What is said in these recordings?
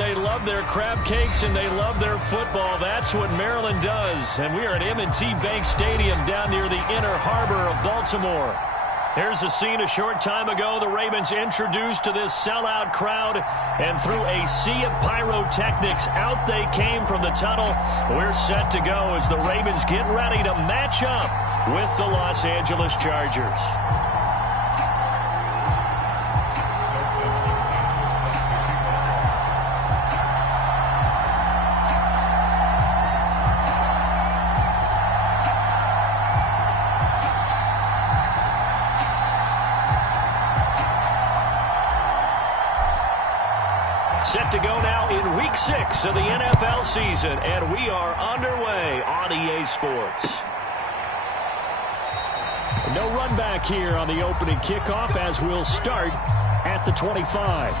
they love their crab cakes and they love their football. That's what Maryland does. And we are at M&T Bank Stadium down near the inner harbor of Baltimore. Here's a scene a short time ago. The Ravens introduced to this sellout crowd, and through a sea of pyrotechnics, out they came from the tunnel. We're set to go as the Ravens get ready to match up with the Los Angeles Chargers. Set to go now in Week 6 of the NFL season, and we are underway on EA Sports. No run back here on the opening kickoff as we'll start at the 25.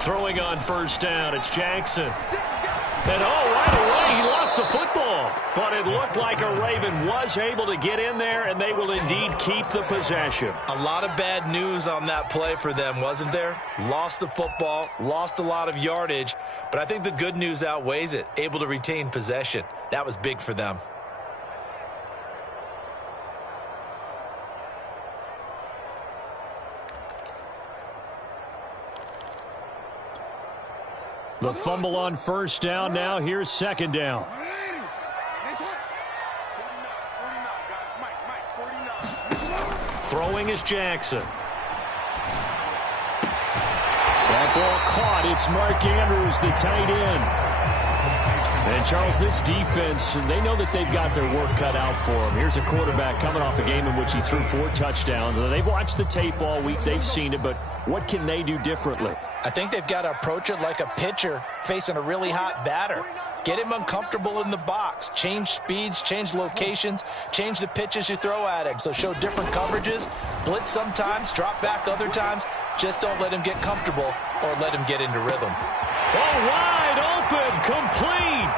Throwing on first down, it's Jackson. And right away, he lost the football. But it looked like a Raven was able to get in there, and they will indeed keep the possession. A lot of bad news on that play for them, wasn't there? Lost the football, lost a lot of yardage, but I think the good news outweighs it. Able to retain possession. That was big for them. The fumble on first down. Now here's second down. Throwing is Jackson. That ball caught. It's Mark Andrews, the tight end. And, Charles, this defense, they know that they've got their work cut out for them. Here's a quarterback coming off a game in which he threw 4 touchdowns. They've watched the tape all week. They've seen it, but what can they do differently? I think they've got to approach it like a pitcher facing a really hot batter. Get him uncomfortable in the box. Change speeds, change locations, change the pitches you throw at him. So show different coverages, blitz sometimes, drop back other times. Just don't let him get comfortable or let him get into rhythm. Oh, wide open, complete.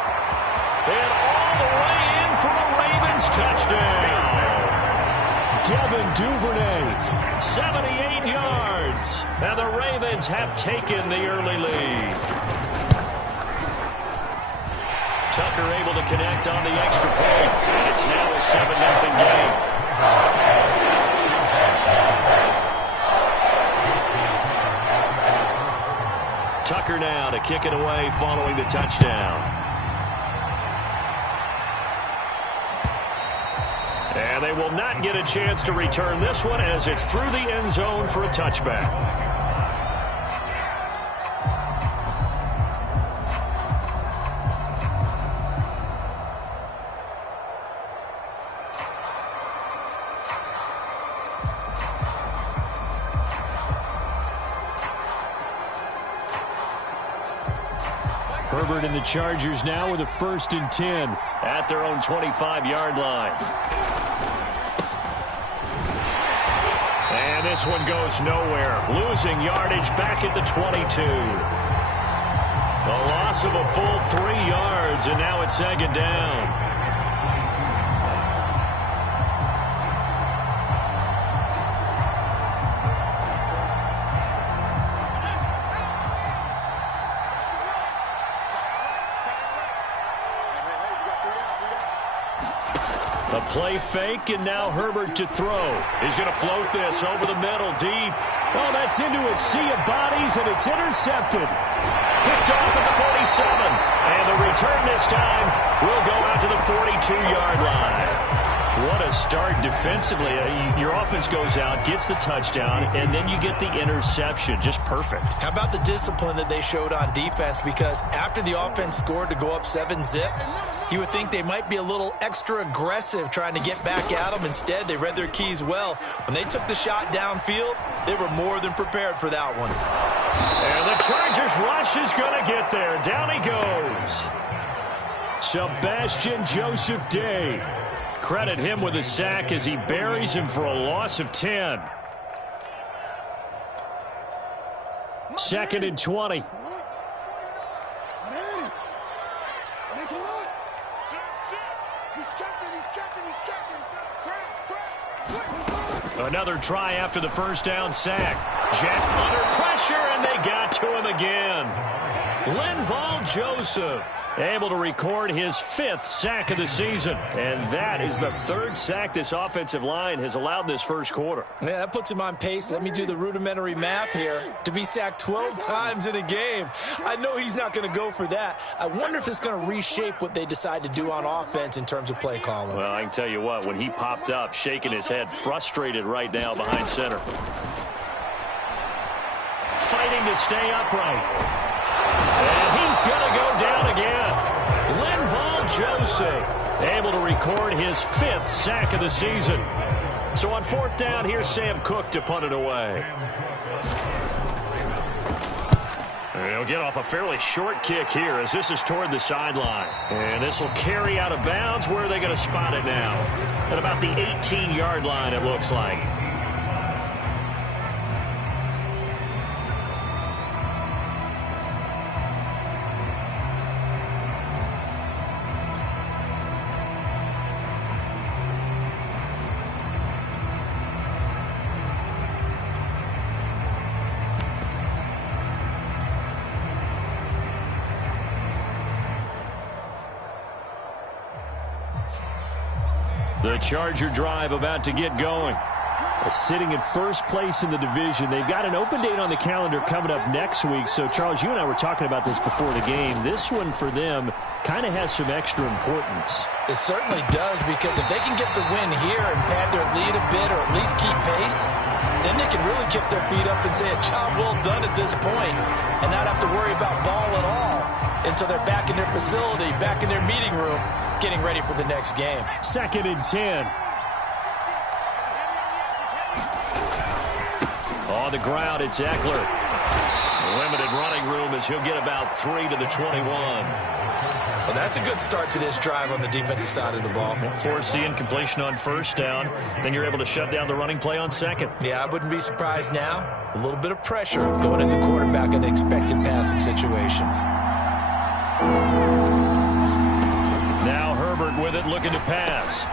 And all the way in for a Ravens touchdown. Devin Duvernay, 78 yards. And the Ravens have taken the early lead. Tucker able to connect on the extra point. It's now a 7-0 game. Tucker now to kick it away following the touchdown. And they will not get a chance to return this one as it's through the end zone for a touchback. Herbert and the Chargers now with a 1st and 10 at their own 25-yard line. And this one goes nowhere. Losing yardage back at the 22. A loss of a full 3 yards, and now it's 2nd down. A play fake, and now Herbert to throw. He's going to float this over the middle, deep. Oh, that's into a sea of bodies, and it's intercepted. Picked off at the 47. And the return this time will go out to the 42-yard line. What a start defensively. Your offense goes out, gets the touchdown, and then you get the interception. Just perfect. How about the discipline that they showed on defense? Because after the offense scored to go up 7-zip, you would think they might be a little extra aggressive trying to get back at them. Instead, they read their keys well. When they took the shot downfield, they were more than prepared for that one. And the Chargers rush is going to get there. Down he goes. Sebastian Joseph Day. Credit him with a sack as he buries him for a loss of 10. 2nd and 20. Another try after the first down sack. Jet under pressure, and they got to him again. Linval Joseph able to record his 5th sack of the season. And that is the 3rd sack this offensive line has allowed this first quarter. Yeah, that puts him on pace. Let me do the rudimentary math here. To be sacked 12 times in a game. I know he's not going to go for that. I wonder if it's going to reshape what they decide to do on offense in terms of play calling. Well, I can tell you what, when he popped up, shaking his head, frustrated right now behind center. Fighting to stay upright. And he's going to go down again. Linval Joseph able to record his 5th sack of the season. So on 4th down, here's Sam Cook to punt it away. He'll get off a fairly short kick here as this is toward the sideline. And this will carry out of bounds. Where are they going to spot it now? At about the 18-yard line, it looks like. The Charger drive about to get going. Sitting in first place in the division. They've got an open date on the calendar coming up next week. So, Charles, you and I were talking about this before the game. This one for them kind of has some extra importance. It certainly does, because if they can get the win here and pad their lead a bit or at least keep pace, then they can really kick their feet up and say a job well done at this point and not have to worry about ball at all until they're back in their facility, back in their meeting room, getting ready for the next game. 2nd and 10. On the ground, it's Eckler. Limited running room as he'll get about 3 to the 21. Well, that's a good start to this drive on the defensive side of the ball. Force the incompletion on 1st down. Then you're able to shut down the running play on 2nd. Yeah, I wouldn't be surprised now. A little bit of pressure going at the quarterback in an expected passing situation. Now Herbert with it, looking to pass.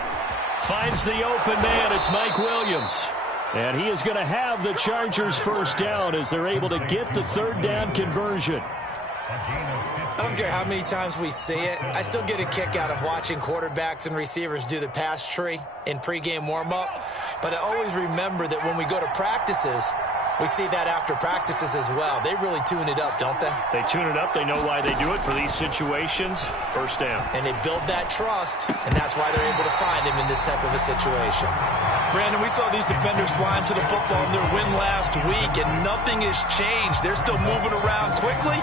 Finds the open man. It's Mike Williams. And he is going to have the Chargers 1st down as they're able to get the 3rd down conversion. I don't care how many times we see it. I still get a kick out of watching quarterbacks and receivers do the pass tree in pregame warm-up. But I always remember that when we go to practices, we see that after practices as well. They really tune it up, don't they? They tune it up. They know why they do it for these situations. 1st down. And they build that trust, and that's why they're able to find him in this type of a situation. Brandon, we saw these defenders flying to the football in their win last week, and nothing has changed. They're still moving around quickly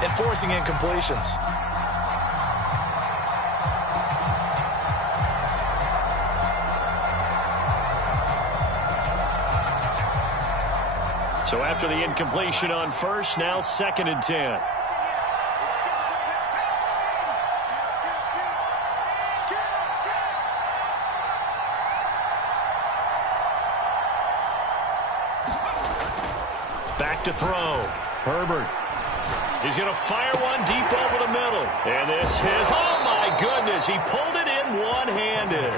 and forcing incompletions. So after the incompletion on 1st, now 2nd and 10. Back to throw. Herbert. He's going to fire one deep over the middle. And this is, oh my goodness, he pulled it in one-handed.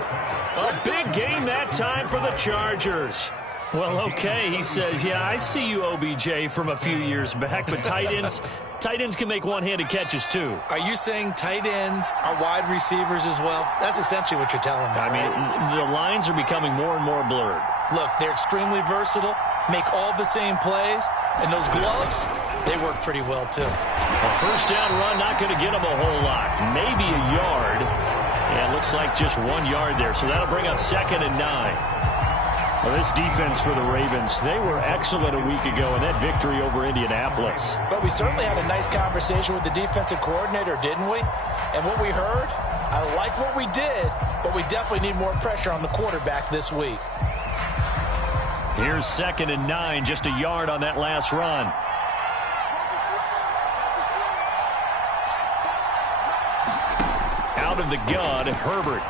A big gain that time for the Chargers. Well, okay, he says, yeah, I see you, OBJ, from a few years back, but tight ends can make one-handed catches too. Are you saying tight ends are wide receivers as well? That's essentially what you're telling me. I mean, the lines are becoming more and more blurred. Look, they're extremely versatile, make all the same plays, and those gloves, they work pretty well too. A 1st down run, not going to get him a whole lot. Maybe a yard. And looks like just 1 yard there, so that'll bring up 2nd and 9. Well, this defense for the Ravens, they were excellent a week ago in that victory over Indianapolis. But we certainly had a nice conversation with the defensive coordinator, didn't we? And what we heard, I like what we did, but we definitely need more pressure on the quarterback this week. Here's 2nd and 9, just a yard on that last run. Out of the gun, Herbert.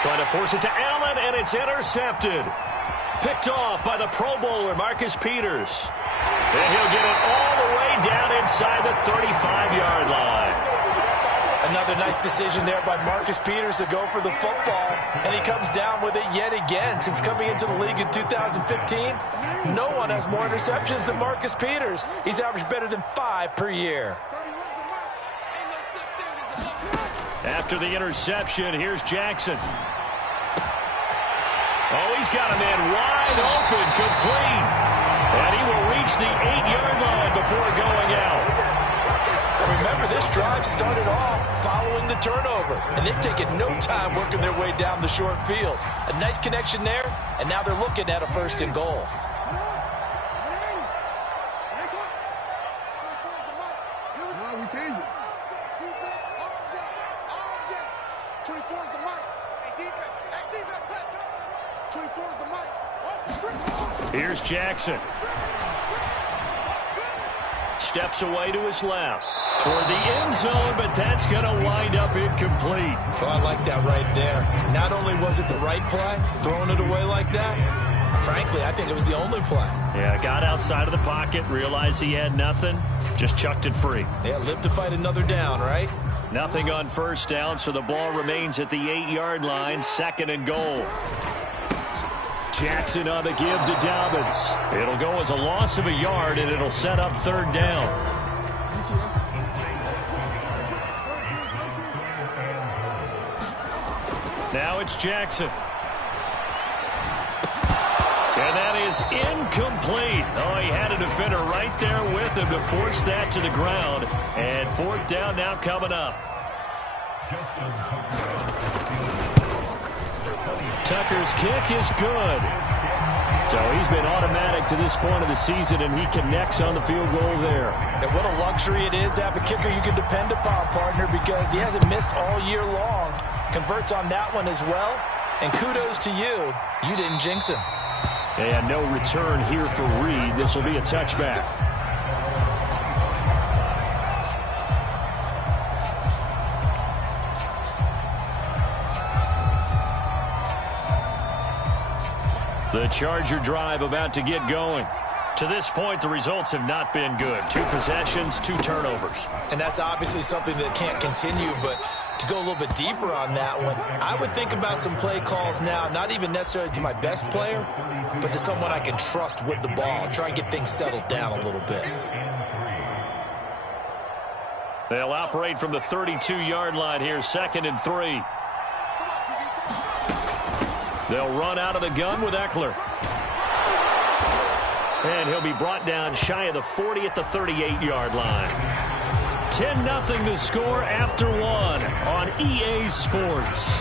Trying to force it to Allen, and it's intercepted. Picked off by the Pro Bowler, Marcus Peters. And he'll get it all the way down inside the 35-yard line. Another nice decision there by Marcus Peters to go for the football, and he comes down with it yet again. Since coming into the league in 2015, no one has more interceptions than Marcus Peters. He's averaged better than 5 per year. After the interception, here's Jackson. Oh, he's got a man wide open, complete. And he will reach the 8-yard line before going out. Remember, this drive started off following the turnover, and they've taken no time working their way down the short field. A nice connection there, and now they're looking at a 1st and goal. We change it. Defense all day, all day. 24 is the mic. Hey, defense, let's go. 24 is the mic. Here's Jackson. Steps away to his left. Toward the end zone, but that's going to wind up incomplete. Oh, I like that right there. Not only was it the right play, throwing it away like that, frankly, I think it was the only play. Yeah, got outside of the pocket, realized he had nothing, just chucked it free. Yeah, live to fight another down, right? Nothing on 1st down, so the ball remains at the 8-yard line, 2nd and goal. Jackson on the give to Dobbins. It'll go as a loss of a yard, and it'll set up 3rd down. Now it's Jackson. And that is incomplete. Oh, he had a defender right there with him to force that to the ground. And 4th down now coming up. Tucker's kick is good. So he's been automatic to this point of the season, and he connects on the field goal there. And what a luxury it is to have a kicker you can depend upon, partner, because he hasn't missed all year long. Converts on that one as well. And kudos to you. You didn't jinx him. And no return here for Reed. This will be a touchback. The Charger drive about to get going. To this point, the results have not been good. 2 possessions, 2 turnovers. And that's obviously something that can't continue, but to go a little bit deeper on that one, I would think about some play calls now, not even necessarily to my best player, but to someone I can trust with the ball. Try and get things settled down a little bit. They'll operate from the 32-yard line here, 2nd and 3. They'll run out of the gun with Eckler. And he'll be brought down shy of the 40 at the 38-yard line. 10-0 to score after 1 on EA Sports.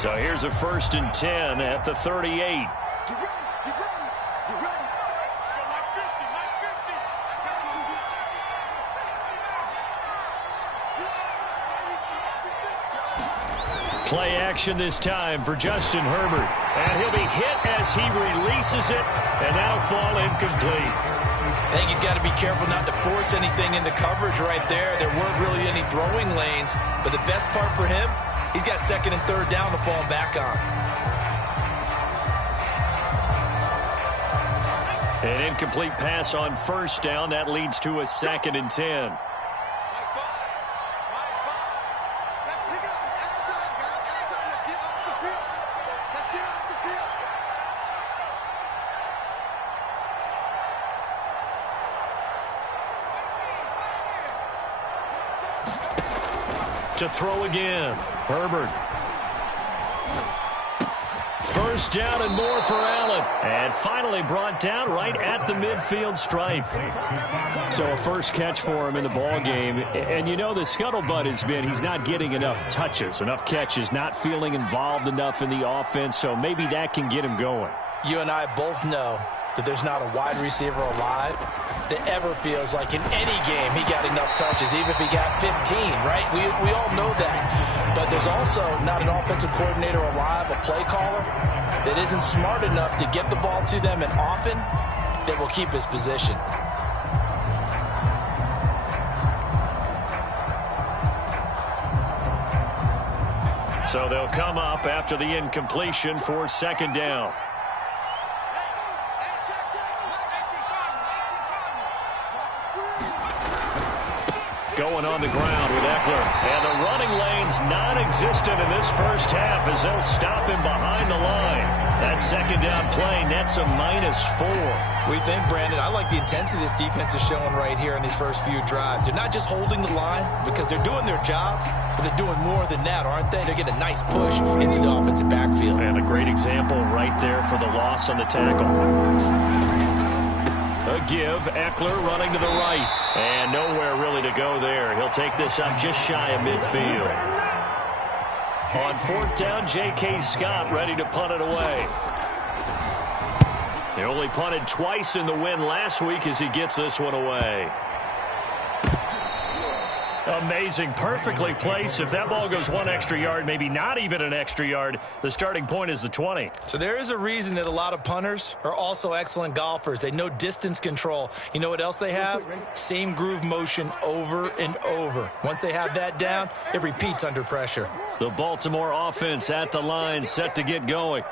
So here's a 1st and 10 at the 38. Play action this time for Justin Herbert. And he'll be hit as he releases it, and that'll fall incomplete. I think he's got to be careful not to force anything into coverage right there. There weren't really any throwing lanes, but the best part for him, he's got 2nd and 3rd down to fall back on. An incomplete pass on 1st down. That leads to a 2nd and 10. To throw again, Herbert. First down and more for Allen. And finally brought down right at the midfield stripe. So a first catch for him in the ball game. And you know the scuttlebutt has been he's not getting enough touches, enough catches, not feeling involved enough in the offense. So maybe that can get him going. You and I both know that there's not a wide receiver alive that ever feels like in any game he got enough touches, even if he got 15, right? We all know that. But there's also not an offensive coordinator alive, a play caller, that isn't smart enough to get the ball to them and often that will keep his position. So they'll come up after the incompletion for second down. Going on the ground with Eckler. And the running lane's non-existent in this first half as they'll stop him behind the line. That second down play nets a -4. We think, Brandon, I like the intensity this defense is showing right here in these first few drives. They're not just holding the line because they're doing their job, but they're doing more than that, aren't they? They're getting a nice push into the offensive backfield. And a great example right there for the loss on the tackle. A give, Eckler running to the right. And nowhere really to go there. He'll take this up just shy of midfield. On fourth down, J.K. Scott ready to punt it away. He only punted twice in the win last week as he gets this one away. Amazing, perfectly placed. If that ball goes one extra yard, maybe not even an extra yard, the starting point is the 20. So there is a reason that a lot of punters are also excellent golfers. They know distance control. You know what else they have? Same groove motion over and over. Once they have that down, it repeats under pressure. The Baltimore offense at the line, set to get going.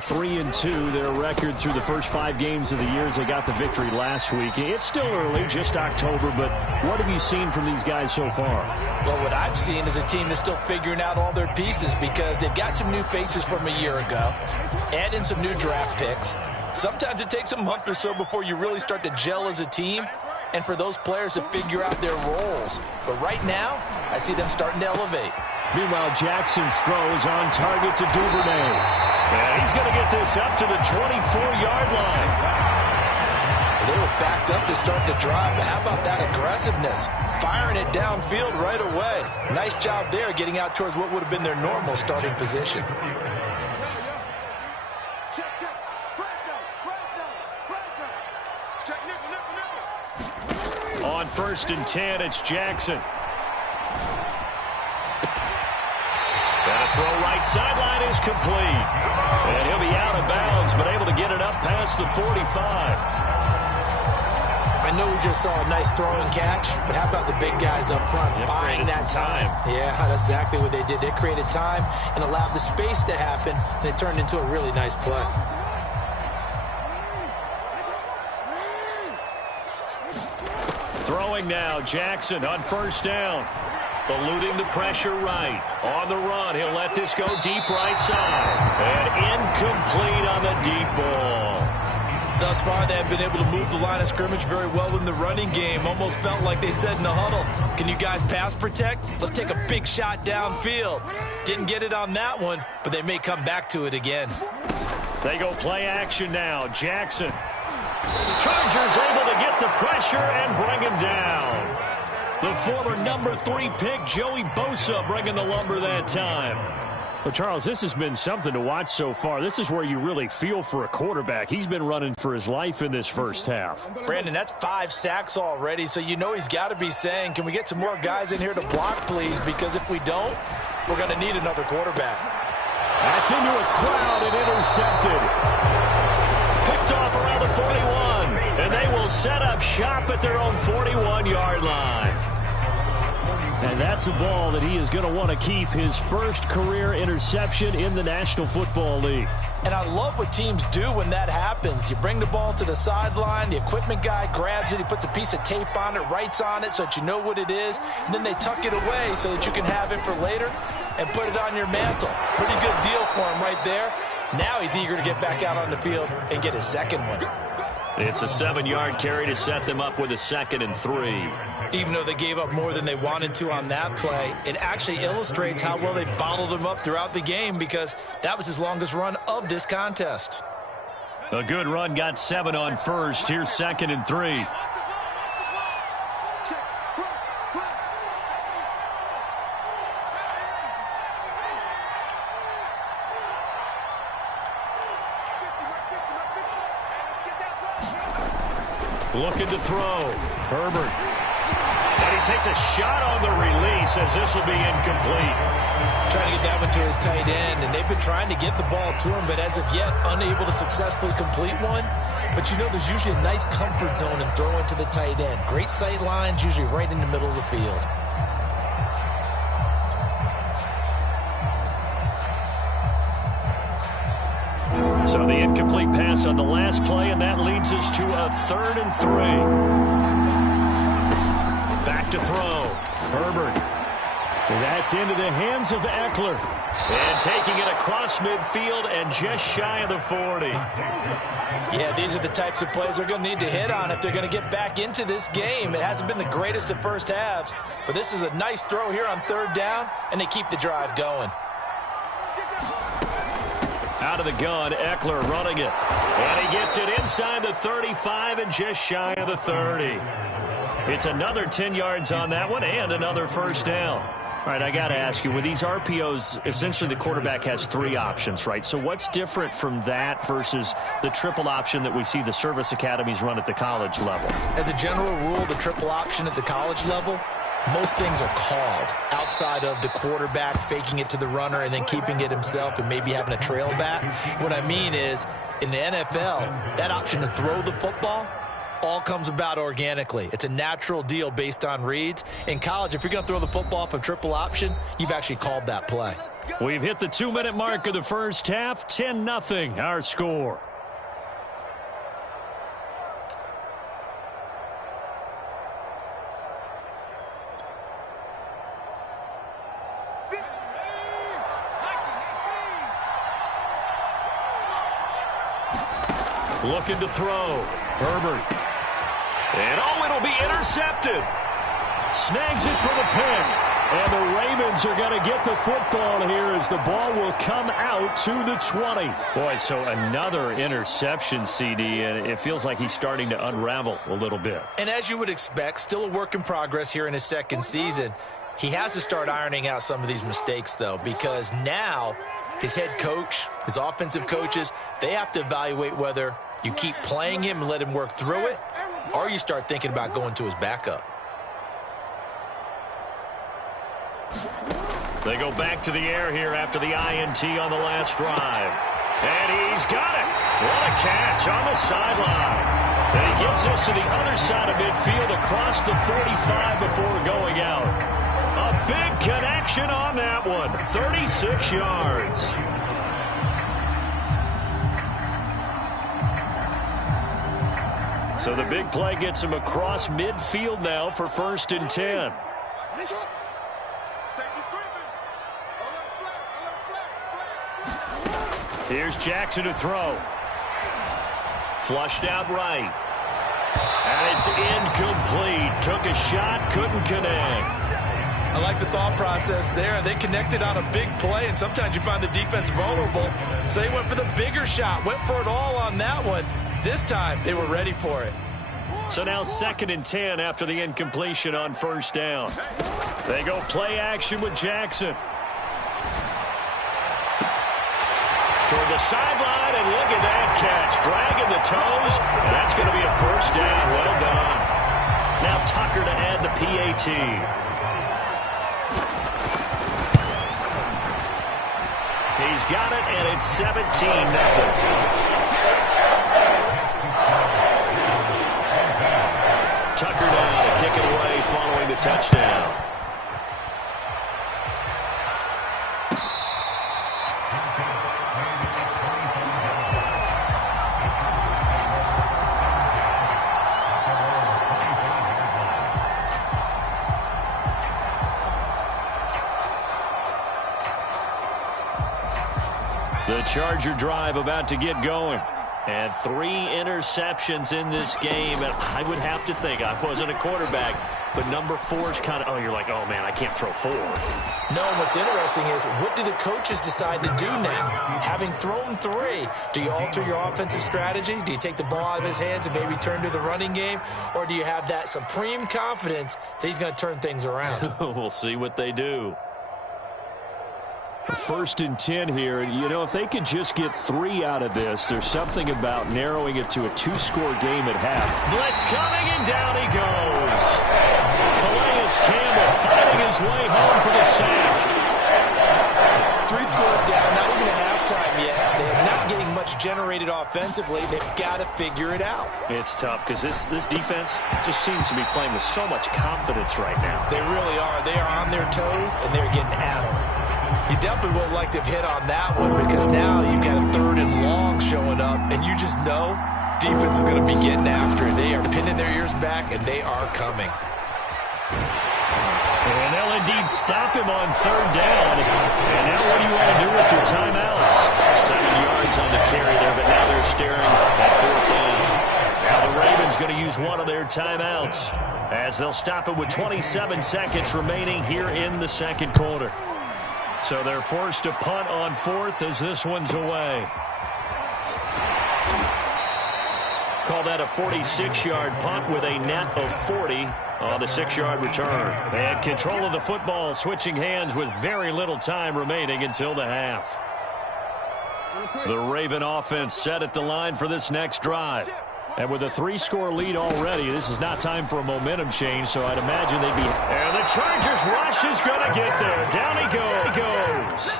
3-2, their record through the first 5 games of the year as they got the victory last week. It's still early, just October, but what have you seen from these guys so far? Well, what I've seen is a team that's still figuring out all their pieces because they've got some new faces from a year ago, add in some new draft picks. Sometimes it takes a month or so before you really start to gel as a team and for those players to figure out their roles. But right now, I see them starting to elevate. Meanwhile, Jackson's throws on target to Duvernay. Yeah, he's going to get this up to the 24-yard line. They were backed up to start the drive, but how about that aggressiveness? Firing it downfield right away. Nice job there getting out towards what would have been their normal starting position. On 1st and 10, it's Jackson. And a throw right sideline is complete. And he'll be out of bounds, but able to get it up past the 45. I know we just saw a nice throw and catch, but how about the big guys up front buying that time? Yeah, that's exactly what they did. They created time and allowed the space to happen, and it turned into a really nice play. Throwing now, Jackson on 1st down. Eluding the pressure right. On the run, he'll let this go deep right side. And incomplete on the deep ball. Thus far, they have been able to move the line of scrimmage very well in the running game. Almost felt like they said in the huddle, can you guys pass protect? Let's take a big shot downfield. Didn't get it on that one, but they may come back to it again. They go play action now. Jackson. Chargers able to get the pressure and bring him down. The former number 3 pick, Joey Bosa, bringing the lumber that time. Well, Charles, this has been something to watch so far. This is where you really feel for a quarterback. He's been running for his life in this first half. Brandon, that's 5 sacks already, so you know he's got to be saying, can we get some more guys in here to block, please? Because if we don't, we're going to need another quarterback. That's into a crowd and intercepted. Picked off around the 41, and they will set up shop at their own 41-yard line. And that's a ball that he is going to want to keep, his first career interception in the National Football League. And I love what teams do when that happens. You bring the ball to the sideline, the equipment guy grabs it, he puts a piece of tape on it, writes on it so that you know what it is, and then they tuck it away so that you can have it for later and put it on your mantle. Pretty good deal for him right there. Now he's eager to get back out on the field and get his second one. It's a 7-yard carry to set them up with a 2nd and 3. Even though they gave up more than they wanted to on that play, it actually illustrates how well they bottled them up throughout the game because that was his longest run of this contest. A good run got 7 on first. Here's 2nd and 3. Looking to throw. Herbert. And he takes a shot on the release as this will be incomplete. Trying to get that one to his tight end, and they've been trying to get the ball to him, but as of yet, unable to successfully complete one. But you know there's usually a nice comfort zone in throwing to the tight end. Great sight lines, usually right in the middle of the field. So the incomplete pass on the last play, and that leads us to a 3rd and 3. Back to throw. Herbert. That's into the hands of Eckler. And taking it across midfield and just shy of the 40. Yeah, these are the types of plays they're going to need to hit on if they're going to get back into this game. It hasn't been the greatest of first halves, but this is a nice throw here on 3rd down, and they keep the drive going. Out of the gun, Eckler running it. And he gets it inside the 35 and just shy of the 30. It's another 10 yards on that one and another 1st down. All right, I got to ask you, with these RPOs, essentially the quarterback has 3 options, right? So what's different from that versus the triple option that we see the service academies run at the college level? As a general rule, the triple option at the college level, most things are called outside of the quarterback faking it to the runner and then keeping it himself and maybe having a trail back. What I mean is, in the NFL, that option to throw the football all comes about organically. It's a natural deal based on reads. In college, if you're going to throw the football off a triple option, you've actually called that play. We've hit the 2-minute mark of the first half. 10-0 our score. Looking to throw. Herbert. And it'll be intercepted. Snags it for the pick. And the Ravens are going to get the football here as the ball will come out to the 20. Boy, so another interception, CD, and it feels like he's starting to unravel a little bit. And as you would expect, still a work in progress here in his 2nd season. He has to start ironing out some of these mistakes, though, because now his head coach, his offensive coaches, they have to evaluate whether you keep playing him and let him work through it, or you start thinking about going to his backup. They go back to the air here after the INT on the last drive. And he's got it. What a catch on the sideline. And he gets us to the other side of midfield across the 45 before going out. A big connection on that one. 36 yards. So the big play gets him across midfield now for 1st and 10. Here's Jackson to throw. Flushed out right. And it's incomplete. Took a shot, couldn't connect. I like the thought process there. They connected on a big play, and sometimes you find the defense vulnerable. So they went for the bigger shot, went for it all on that one. This time, they were ready for it. So now 2nd and 10 after the incompletion on 1st down. They go play action with Jackson. Toward the sideline, and look at that catch. Dragging the toes. That's going to be a 1st down. Well done. Now Tucker to add the PAT. He's got it, and it's 17-0. Tucker down to kick it away following the touchdown. The Charger drive about to get going. And 3 interceptions in this game. And I would have to think, I wasn't a quarterback, but number 4 is kind of, oh, you're like, oh, man, I can't throw 4. No, what's interesting is, what do the coaches decide to do now? Having thrown 3, do you alter your offensive strategy? Do you take the ball out of his hands and maybe turn to the running game? Or do you have that supreme confidence that he's going to turn things around? We'll see what they do. 1st and 10 here. You know, if they could just get 3 out of this, there's something about narrowing it to a 2-score game at half. Blitz coming, and down he goes. Calais Campbell fighting his way home for the sack. 3 scores down, not even a halftime yet. They're not getting much generated offensively. They've got to figure it out. It's tough because this defense just seems to be playing with so much confidence right now. They really are. They are on their toes, and they're getting at them. You definitely won't like to have hit on that one, because now you've got a 3rd and long showing up, and you just know defense is going to be getting after it. They are pinning their ears back, and they are coming. And they'll indeed stop him on 3rd down. And now what do you want to do with your timeouts? 7 yards on the carry there, but now they're staring at 4th down. Now the Ravens going to use one of their timeouts, as they'll stop it with 27 seconds remaining here in the 2nd quarter. So they're forced to punt on 4th as this one's away. Call that a 46-yard punt with a net of 40 on the 6-yard return. They had control of the football, switching hands with very little time remaining until the half. The Raven offense set at the line for this next drive. And with a 3-score lead already, this is not time for a momentum change, so I'd imagine they'd be... And the Chargers rush is going to get there. Down he goes.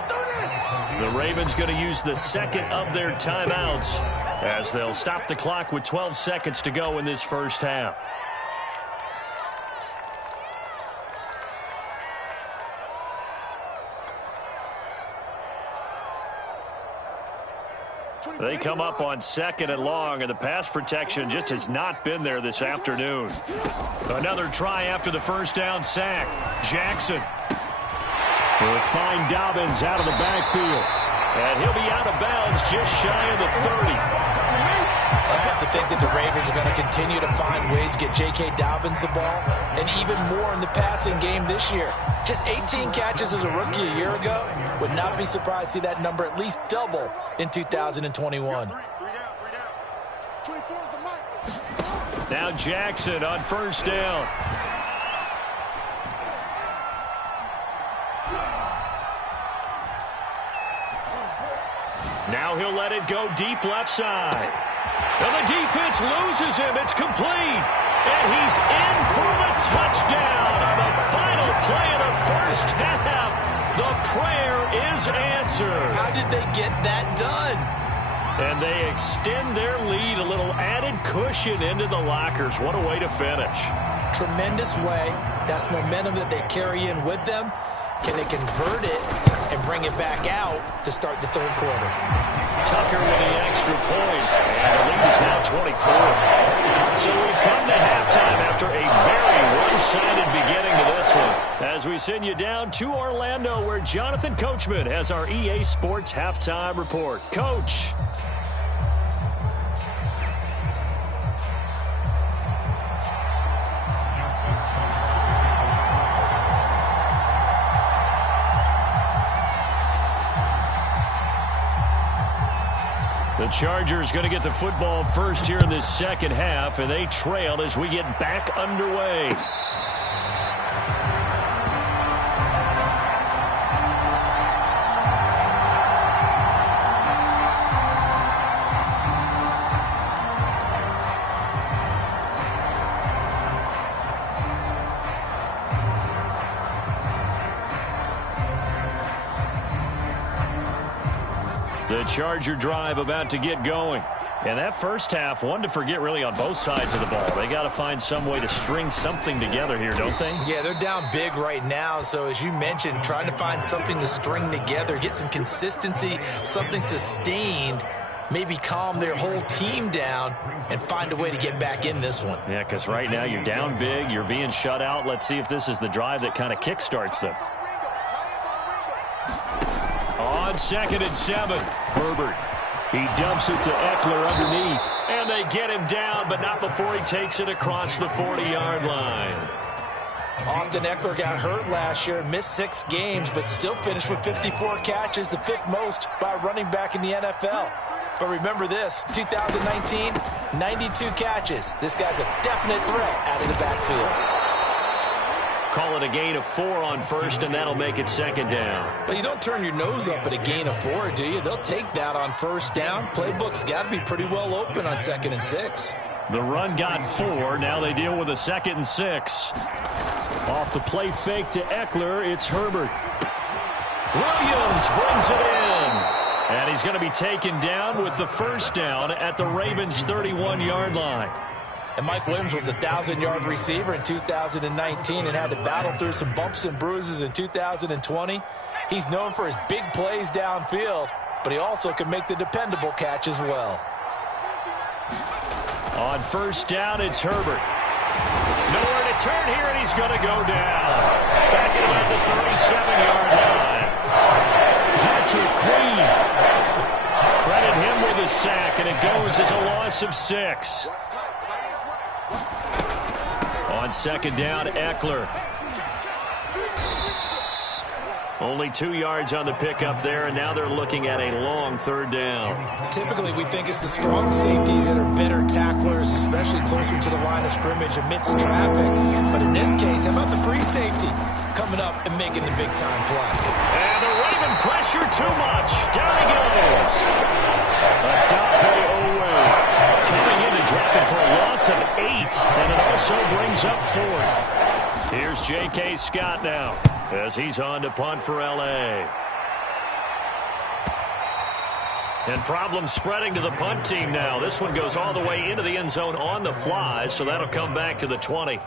The Ravens going to use the 2nd of their timeouts, as they'll stop the clock with 12 seconds to go in this first half. They come up on 2nd and long, and the pass protection just has not been there this afternoon. Another try after the 1st down sack. Jackson will find Dobbins out of the backfield. And he'll be out of bounds just shy of the 30. I have to think that the Ravens are going to continue to find ways to get J.K. Dobbins the ball, and even more in the passing game this year. Just 18 catches as a rookie a year ago. Would not be surprised to see that number at least double in 2021. Now Jackson on 1st down. Now he'll let it go deep left side. And the defense loses him. It's complete. And he's in for the touchdown on the final play of the first half. The prayer is answered. How did they get that done? And they extend their lead, a little added cushion into the lockers. What a way to finish. Tremendous way. That's momentum that they carry in with them. Can they convert it and bring it back out to start the 3rd quarter? Tucker with the extra point, and the lead is now 24. So we've come to halftime after a very one-sided beginning to this one, as we send you down to Orlando, where Jonathan Coachman has our EA Sports Halftime Report. Coach. The Chargers going to get the football first here in this 2nd half, and they trail as we get back underway. The Charger drive about to get going. And that first half, one to forget really on both sides of the ball. They got to find some way to string something together here, don't they? Yeah, they're down big right now. So as you mentioned, trying to find something to string together, get some consistency, something sustained, maybe calm their whole team down and find a way to get back in this one. Yeah, because right now you're down big, you're being shut out. Let's see if this is the drive that kind of kickstarts them. On 2nd and 7, Herbert He dumps it to Eckler underneath. And they get him down, but not before he takes it across the 40-yard line. Austin Eckler got hurt last year, missed 6 games, but still finished with 54 catches, the 5th most by a running back in the NFL. But remember this, 2019, 92 catches. This guy's a definite threat out of the backfield. Call it a gain of 4 on first, and that'll make it 2nd down. Well, you don't turn your nose up at a gain of 4, do you? They'll take that on first down. Playbook's got to be pretty well open on 2nd and 6. The run got 4. Now they deal with a 2nd and 6. Off the play fake to Eckler, it's Herbert. Williams brings it in. And he's going to be taken down with the first down at the Ravens' 31-yard line. And Mike Williams was a 1,000-yard receiver in 2019 and had to battle through some bumps and bruises in 2020. He's known for his big plays downfield, but he also can make the dependable catch as well. On first down, it's Herbert. Nowhere to turn here, and he's going to go down. Back at about the 37-yard line. Patrick Queen. Credit him with a sack, and it goes as a loss of 6. On 2nd down, Eckler. Only 2 yards on the pickup there, and now they're looking at a long 3rd down. Typically, we think it's the strong safeties that are better tacklers, especially closer to the line of scrimmage amidst traffic. But in this case, how about the free safety coming up and making the big-time play? And the Raven pressure too much. Down he goes. Adafe Owe coming in and dropping for a loss of 8, and it also brings up 4th. Here's J.K. Scott now as he's on to punt for L.A. And problems spreading to the punt team now. This one goes all the way into the end zone on the fly, so that'll come back to the 20.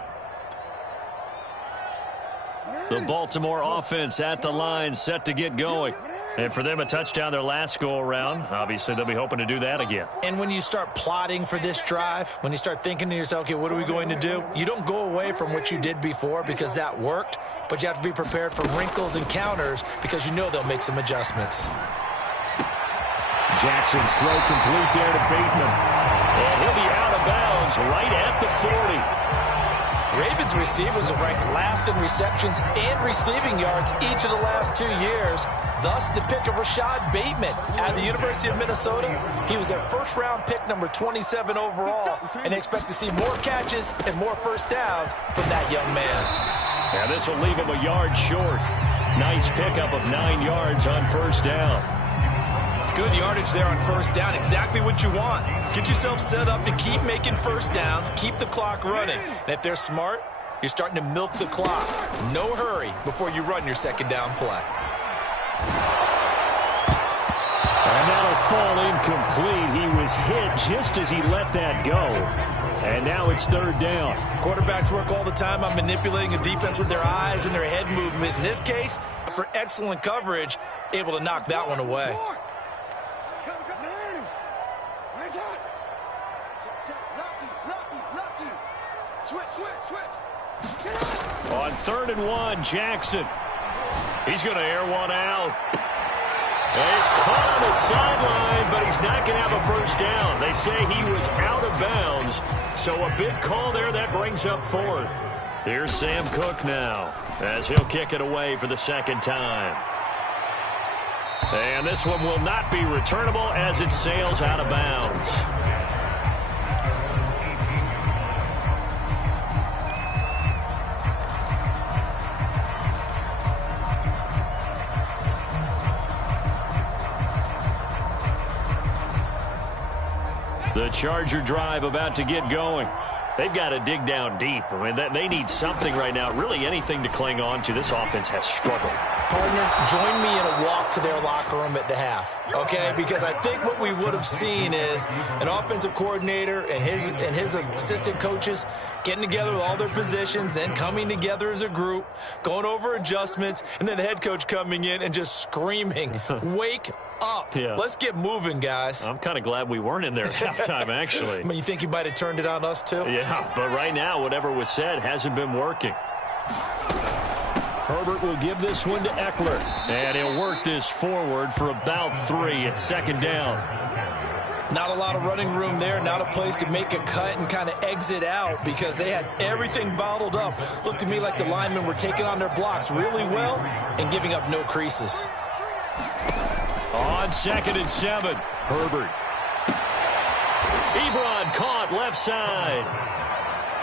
The Baltimore offense at the line, set to get going. And for them, a touchdown their last go-around. Obviously, they'll be hoping to do that again. And when you start plotting for this drive, when you start thinking to yourself, okay, what are we going to do? You don't go away from what you did before because that worked, but you have to be prepared for wrinkles and counters because you know they'll make some adjustments. Jackson's throw complete there to Bateman. And he'll be out of bounds right at the 40. Ravens receivers are ranked last in receptions and receiving yards each of the last 2 years. Thus, the pick of Rashad Bateman at the University of Minnesota. He was their first-round pick, number 27 overall, and they expect to see more catches and more first downs from that young man. Yeah, this will leave him a yard short. Nice pickup of 9 yards on first down. Good yardage there on first down. Exactly what you want. Get yourself set up to keep making first downs, keep the clock running. And if they're smart, you're starting to milk the clock. No hurry before you run your 2nd down play. And that'll fall incomplete. He was hit just as he let that go. And now it's 3rd down. Quarterbacks work all the time on manipulating a defense with their eyes and their head movement. In this case, for excellent coverage, able to knock that one away. On 3rd and 1, Jackson. He's going to air one out. And he's caught on the sideline, but he's not going to have a first down. They say he was out of bounds, so a big call there that brings up 4th. Here's Sam Cook now as he'll kick it away for the 2nd time. And this one will not be returnable as it sails out of bounds. The Charger drive about to get going. They've got to dig down deep. I mean, they need something right now, really anything to cling on to. This offense has struggled. Partner, join me in a walk to their locker room at the half, okay? Because I think what we would have seen is an offensive coordinator and his assistant coaches getting together with all their positions, then coming together as a group, going over adjustments, and then the head coach coming in and just screaming, wake up. Yeah. Let's get moving, guys. I'm kind of glad we weren't in there at halftime, actually. I mean, you think you might have turned it on us, too? Yeah, but right now, whatever was said hasn't been working. Herbert will give this one to Eckler. And he'll work this forward for about 3 at 2nd down. Not a lot of running room there, not a place to make a cut and kind of exit out because they had everything bottled up. Looked to me like the linemen were taking on their blocks really well and giving up no creases. On 2nd and 7, Herbert. Ebron caught left side.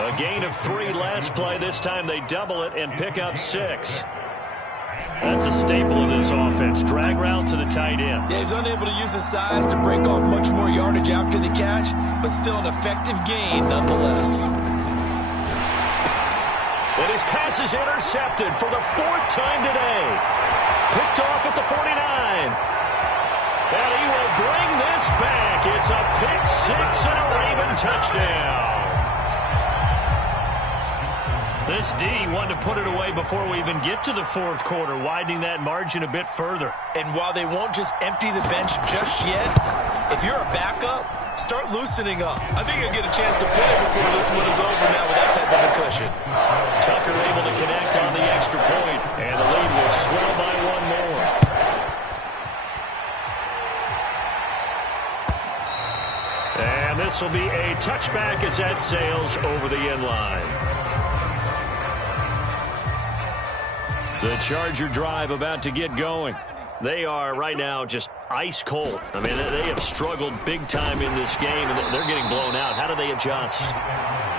A gain of 3 last play. This time they double it and pick up 6. That's a staple of this offense. Drag route to the tight end. Yeah, he's unable to use his size to break off much more yardage after the catch, but still an effective gain nonetheless. And his pass is intercepted for the 4th time today. Picked off at the 49. And he will bring this back. It's a pick 6 and a Raven touchdown. This D wanted to put it away before we even get to the 4th quarter, widening that margin a bit further. And while they won't just empty the bench just yet, if you're a backup, start loosening up. I think you'll get a chance to play before this one is over now with that type of a cushion. Tucker able to connect on the extra point, and the lead will swell by 1 more. And this will be a touchback as that sails over the end line. The Charger drive about to get going. They are right now just ice cold. I mean, they have struggled big time in this game, and they're getting blown out. How do they adjust?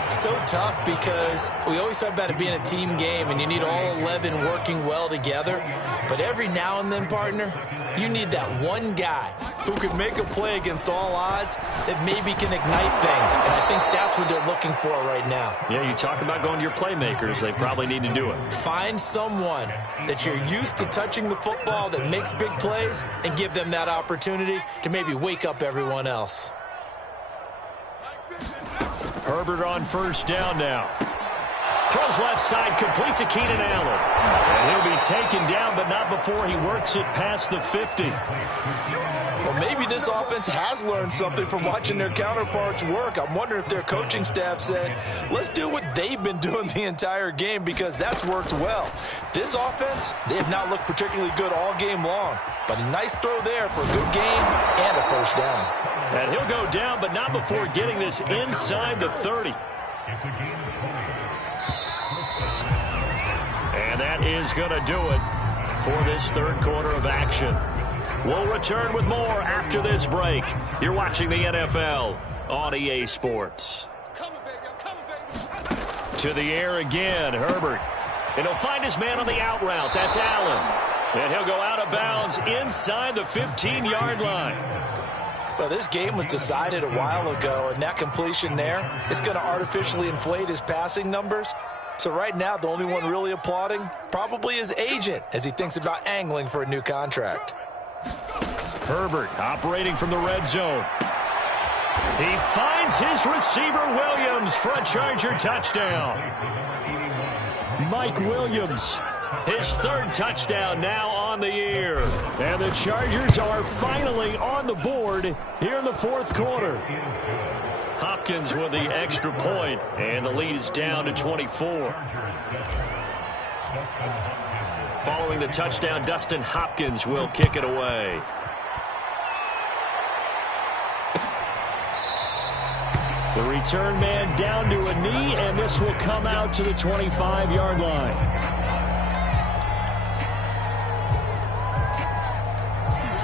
So tough because we always talk about it being a team game, and you need all 11 working well together. But every now and then, partner, you need that one guy who can make a play against all odds that maybe can ignite things. And I think that's what they're looking for right now. Yeah, you talk about going to your playmakers. They probably need to do it. Find someone that you're used to touching the football that makes big plays and give them that opportunity to maybe wake up everyone else. Herbert on 1st down now. Throws left side, complete to Keenan Allen. And he'll be taken down, but not before he works it past the 50. Well, maybe this offense has learned something from watching their counterparts work. I'm wondering if their coaching staff said, let's do what they've been doing the entire game because that's worked well. This offense, they have not looked particularly good all game long. But a nice throw there for a good gain and a 1st down. And he'll go down, but not before getting this inside the 30. And that is going to do it for this 3rd quarter of action. We'll return with more after this break. You're watching the NFL on EA Sports. To the air again, Herbert. And he'll find his man on the out route. That's Allen. And he'll go out of bounds inside the 15-yard line. Well, this game was decided a while ago, and that completion there is going to artificially inflate his passing numbers. So right now, the only one really applauding probably his agent as he thinks about angling for a new contract. Herbert operating from the red zone. He finds his receiver Williams for a Charger touchdown. Mike Williams, his 3rd touchdown now on the year. And the Chargers are finally on the board here in the 4th quarter. Hopkins with the extra point, and the lead is down to 24. Following the touchdown, Dustin Hopkins will kick it away. The return man down to a knee, and this will come out to the 25-yard line.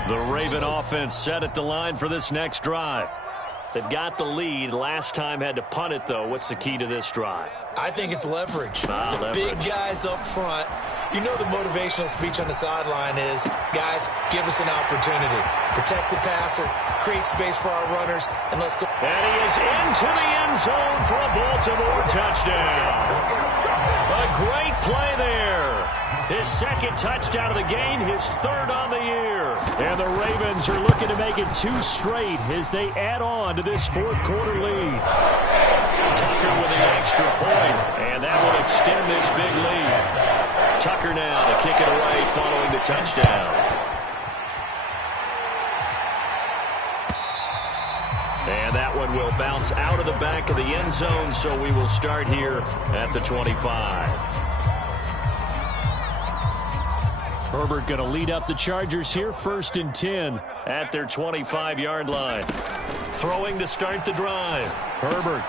The Raven offense set at the line for this next drive. They've got the lead. Last time had to punt it, though. What's the key to this drive? I think it's leverage. Leverage. Big guys up front. You know the motivational speech on the sideline is, guys, give us an opportunity. Protect the passer, create space for our runners, and let's go. And he is into the end zone for a Baltimore touchdown. A great play there. His 2nd touchdown of the game, his 3rd on the year. And the Ravens are looking to make it 2 straight as they add on to this 4th quarter lead. Tucker with the extra point, and that will extend this big lead. Tucker now to kick it away following the touchdown. And that one will bounce out of the back of the end zone, so we will start here at the 25. Herbert going to lead up the Chargers here, 1st and 10 at their 25-yard line. Throwing to start the drive. Herbert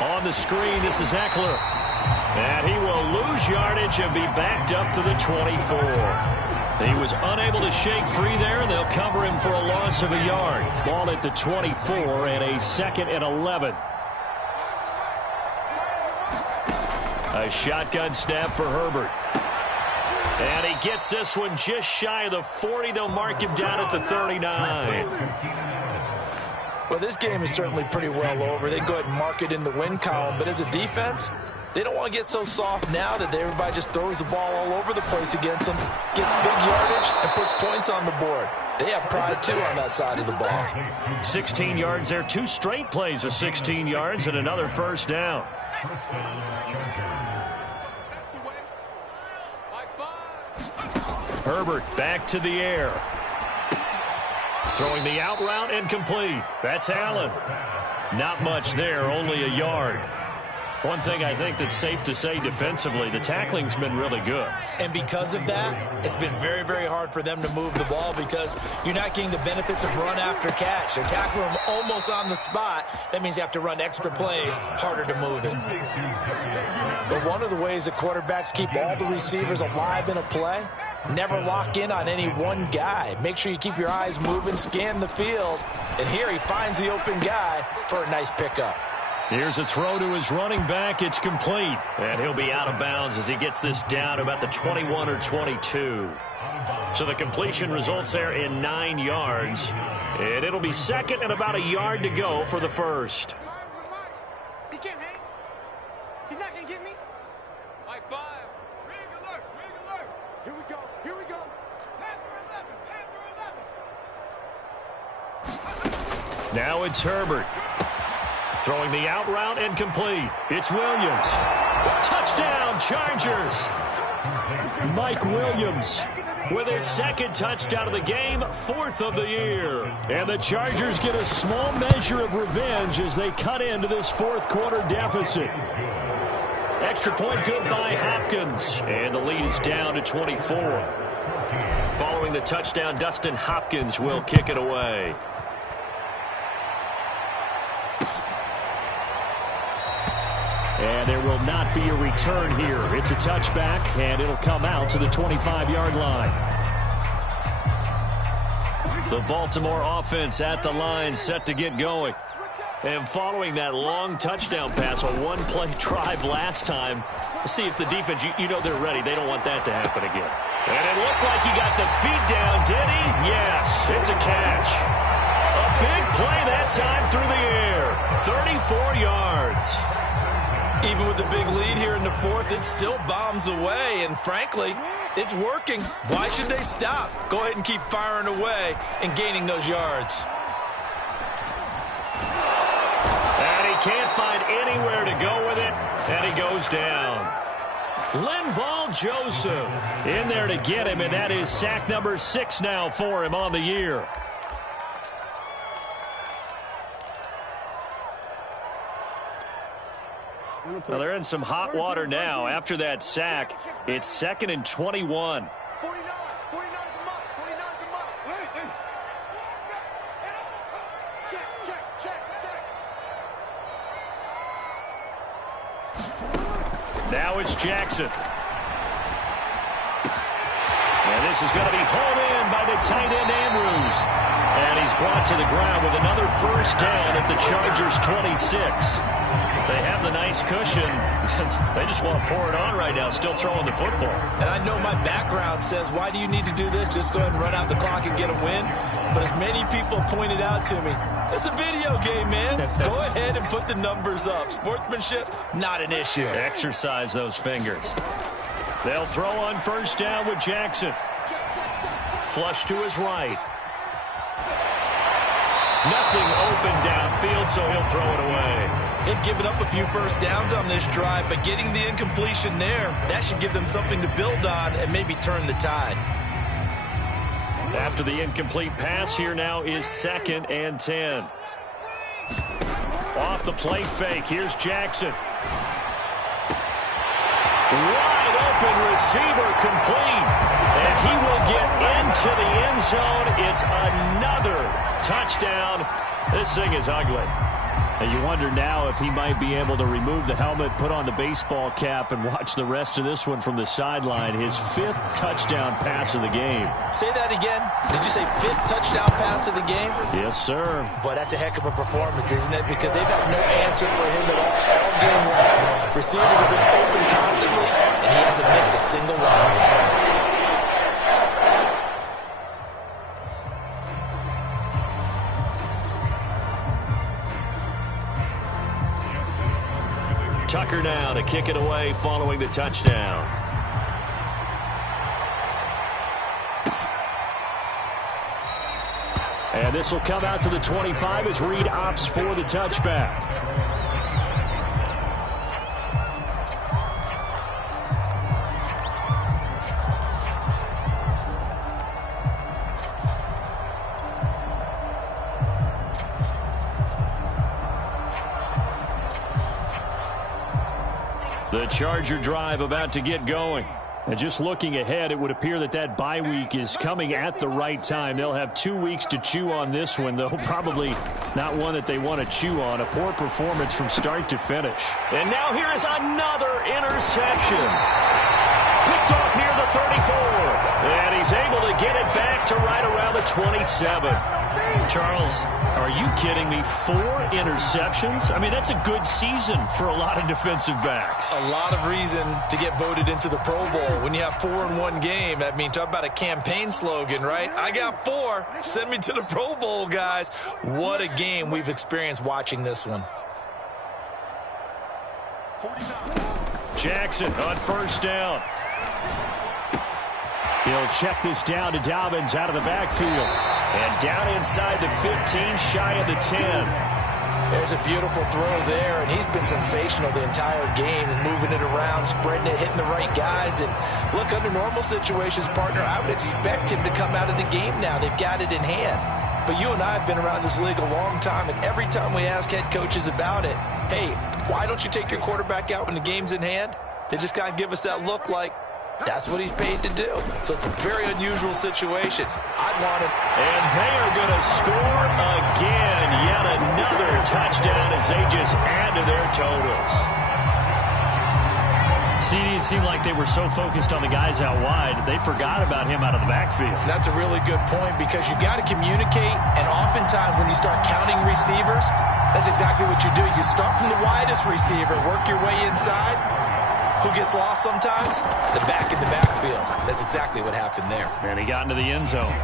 on the screen. This is Eckler. And he will lose yardage and be backed up to the 24. He was unable to shake free there, and they'll cover him for a loss of a yard. Ball at the 24 and a 2nd and 11. A shotgun snap for Herbert. And he gets this one just shy of the 40. They'll mark him down at the 39. Well, this game is certainly pretty well over. They go ahead and mark it in the win column. But as a defense, they don't want to get so soft now that everybody just throws the ball all over the place against them, gets big yardage, and puts points on the board. They have pride, too, on that side of the ball. 16 yards there. 2 straight plays of 16 yards and another first down. Herbert back to the air. Throwing the out route and complete. That's Allen. Not much there, only a yard. One thing I think that's safe to say defensively, the tackling's been really good. And because of that, it's been very, very hard for them to move the ball because you're not getting the benefits of run after catch. They're tackling them almost on the spot. That means you have to run extra plays, harder to move it. But one of the ways that quarterbacks keep all the receivers alive in a play, never lock in on any one guy. Make sure you keep your eyes moving, scan the field. And here he finds the open guy for a nice pickup. Here's a throw to his running back. It's complete. And he'll be out of bounds as he gets this down about the 21 or 22. So the completion results there in 9 yards. And it'll be 2nd and about a yard to go for the first. He can't hang. He's not going to get me. Like 5. Rig alert. Rig alert. Here we go. Here we go. Panther 11. Panther 11. Now it's Herbert. Throwing the out route and complete. It's Williams. Touchdown, Chargers. Mike Williams with his 2nd touchdown of the game, 4th of the year. And the Chargers get a small measure of revenge as they cut into this 4th quarter deficit. Extra point good by Hopkins. And the lead is down to 24. Following the touchdown, Dustin Hopkins will kick it away. And there will not be a return here. It's a touchback, and it'll come out to the 25-yard line. The Baltimore offense at the line, set to get going. And following that long touchdown pass, a one-play drive last time, let's see if the defense, you know they're ready. They don't want that to happen again. And it looked like he got the feet down, did he? Yes, it's a catch. A big play that time through the air. 34 yards. Even with the big lead here in the 4th, it still bombs away. And frankly, it's working. Why should they stop? Go ahead and keep firing away and gaining those yards. And he can't find anywhere to go with it. And he goes down. Linval Joseph in there to get him. And that is sack number 6 now for him on the year. Well, they're in some hot water now. After that sack, it's 2nd and 21. 49 the mark. 49 the mark. Check. Now it's Jackson. And this is going to be hauled in by the tight end Andrews. And he's brought to the ground with another first down at the Chargers 26. They have the nice cushion. They just want to pour it on right now, still throwing the football. And I know my background says, why do you need to do this? Just go ahead and run out the clock and get a win. But as many people pointed out to me, it's a video game, man. Go ahead and put the numbers up. Sportsmanship, not an issue. Exercise those fingers. They'll throw on first down with Jackson. Flush to his right. Nothing open downfield, so he'll throw it away. They've given up a few first downs on this drive, but getting the incompletion there, that should give them something to build on and maybe turn the tide. After the incomplete pass, here now is 2nd and 10. Off the play fake, here's Jackson. Wide open receiver complete. And he will get into the end zone. It's another touchdown. This thing is ugly. And you wonder now if he might be able to remove the helmet, put on the baseball cap, and watch the rest of this one from the sideline. His 5th touchdown pass of the game. Say that again. Did you say 5th touchdown pass of the game? Yes, sir. Boy, that's a heck of a performance, isn't it? Because they've had no answer for him at all game long. Receivers have been open constantly, and he hasn't missed a single one. Tucker now to kick it away following the touchdown. And this will come out to the 25 as Reed opts for the touchback. The Charger drive about to get going. And just looking ahead, it would appear that that bye week is coming at the right time. They'll have 2 weeks to chew on this one, though probably not one that they want to chew on. A poor performance from start to finish. And now here is another interception. Picked off near the 34. And he's able to get it back to right around the 27. Charles, are you kidding me? 4 interceptions? I mean, that's a good season for a lot of defensive backs. A lot of reason to get voted into the Pro Bowl. When you have 4 in one game, I mean, talk about a campaign slogan, right? I got 4. Send me to the Pro Bowl, guys. What a game we've experienced watching this one. Jackson on first down. He'll check this down to Dobbins out of the backfield. And down inside the 15, shy of the 10. There's a beautiful throw there, and he's been sensational the entire game, moving it around, spreading it, hitting the right guys. And look, under normal situations, partner, I would expect him to come out of the game now. They've got it in hand. But you and I have been around this league a long time, and every time we ask head coaches about it, hey, why don't you take your quarterback out when the game's in hand? They just kind of give us that look like, that's what he's paid to do. So it's a very unusual situation. I'd want him. And they are going to score again. Yet another touchdown as they just add to their totals. CD, it seemed like they were so focused on the guys out wide, they forgot about him out of the backfield. That's a really good point because you've got to communicate, and oftentimes when you start counting receivers, that's exactly what you do. You start from the widest receiver, work your way inside. Who gets lost sometimes? The back in the backfield. That's exactly what happened there. And he got into the end zone.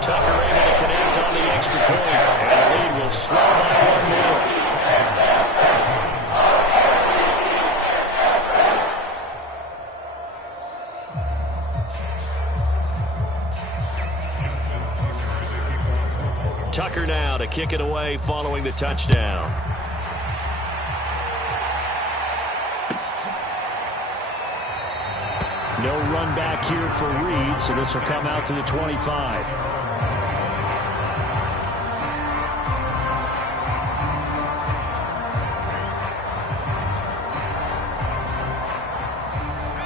Tucker able to connect on the extra point. And the lead will swell up one more. Tucker now to kick it away following the touchdown. No run back here for Reed, so this will come out to the 25.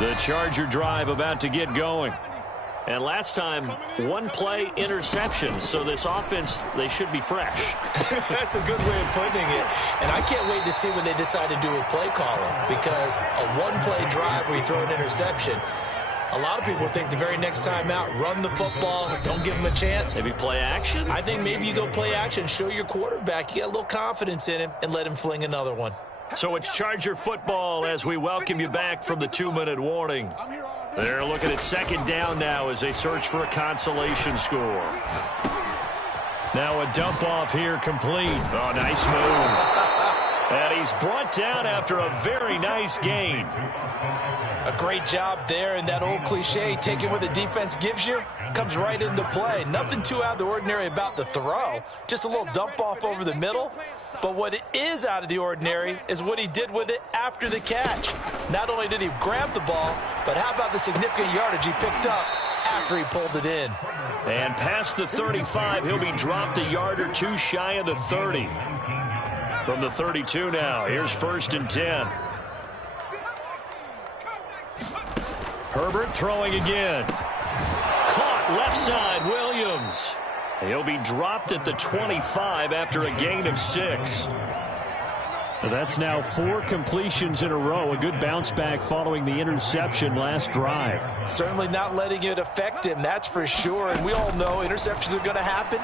The Charger drive about to get going. And last time, 1 play interception. So this offense, they should be fresh. That's a good way of putting it. And I can't wait to see what they decide to do with play calling. Because a 1-play drive where you throw an interception, a lot of people think the very next time out, run the football, don't give them a chance. Maybe play action? I think maybe you go play action, show your quarterback, you get a little confidence in him, and let him fling another one. So it's Charger football as we welcome you back from the 2-minute warning. They're looking at second down now as they search for a consolation score. Now a dump off here complete. Oh, nice move. And he's brought down after a very nice gain. A great job there, and that old cliche, taking what the defense gives you, comes right into play. Nothing too out of the ordinary about the throw. Just a little dump off over the middle. But what it is out of the ordinary is what he did with it after the catch. Not only did he grab the ball, but how about the significant yardage he picked up after he pulled it in. And past the 35, he'll be dropped a yard or two shy of the 30. From the 32 now, here's 1st and 10. Herbert throwing again. Caught left side, Williams. He'll be dropped at the 25 after a gain of 6. That's now 4 completions in a row. A good bounce back following the interception last drive. Certainly not letting it affect him, that's for sure. And we all know interceptions are going to happen.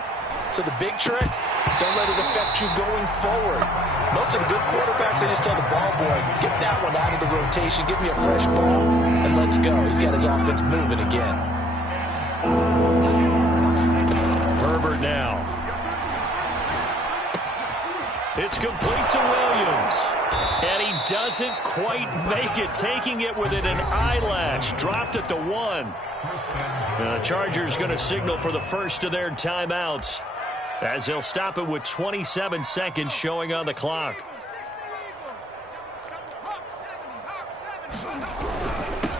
So the big trick, don't let it affect you going forward. Most of the good quarterbacks, they just tell the ball boy, get that one out of the rotation, give me a fresh ball, and let's go. He's got his offense moving again. Herbert now. It's complete to Williams. And he doesn't quite make it, taking it within an eyelash. Dropped at the 1. The Chargers going to signal for the first of their timeouts, as he'll stop it with 27 seconds showing on the clock.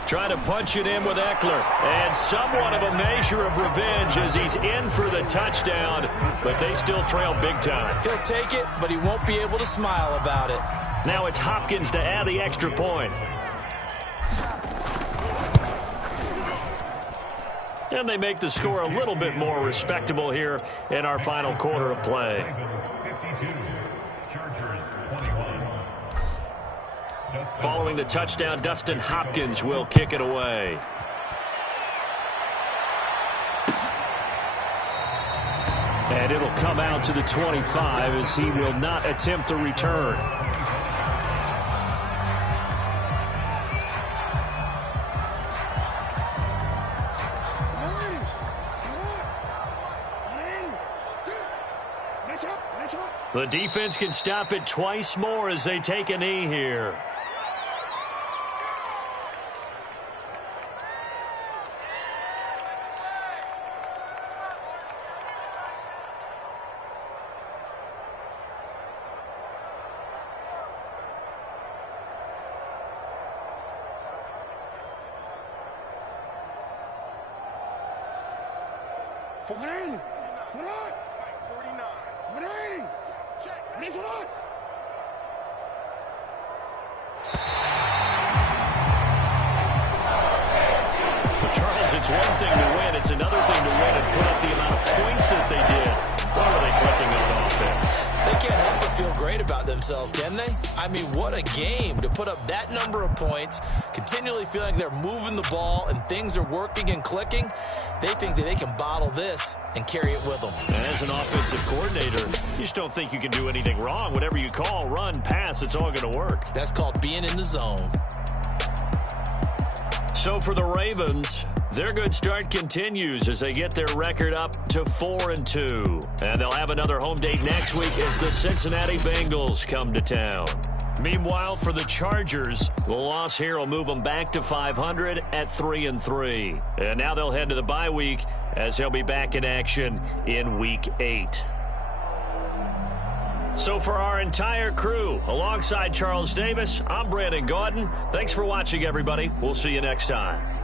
Trying to punch it in with Eckler. And somewhat of a measure of revenge as he's in for the touchdown. But they still trail big time. He'll take it, but he won't be able to smile about it. Now it's Hopkins to add the extra point. And they make the score a little bit more respectable here in our final quarter of play. Following the touchdown, Dustin Hopkins will kick it away. And it'll come out to the 25 as he will not attempt a return. The defense can stop it twice more as they take a knee here. Charles, it's one thing to win. It's another thing to win and put up the amount of points that they did. What are they clicking on offense? They can't help but feel great about themselves, can they? I mean, what a game to put up that number of points, continually feeling like they're moving the ball and things are working and clicking. They think that they can bottle this and carry it with them. As an offensive coordinator, you just don't think you can do anything wrong. Whatever you call, run, pass, it's all going to work. That's called being in the zone. So for the Ravens, their good start continues as they get their record up to 4-2. And they'll have another home date next week as the Cincinnati Bengals come to town. Meanwhile, for the Chargers, the loss here will move them back to 500 at 3-3. And now they'll head to the bye week as they'll be back in action in Week 8. So for our entire crew, alongside Charles Davis, I'm Brandon Gordon. Thanks for watching, everybody. We'll see you next time.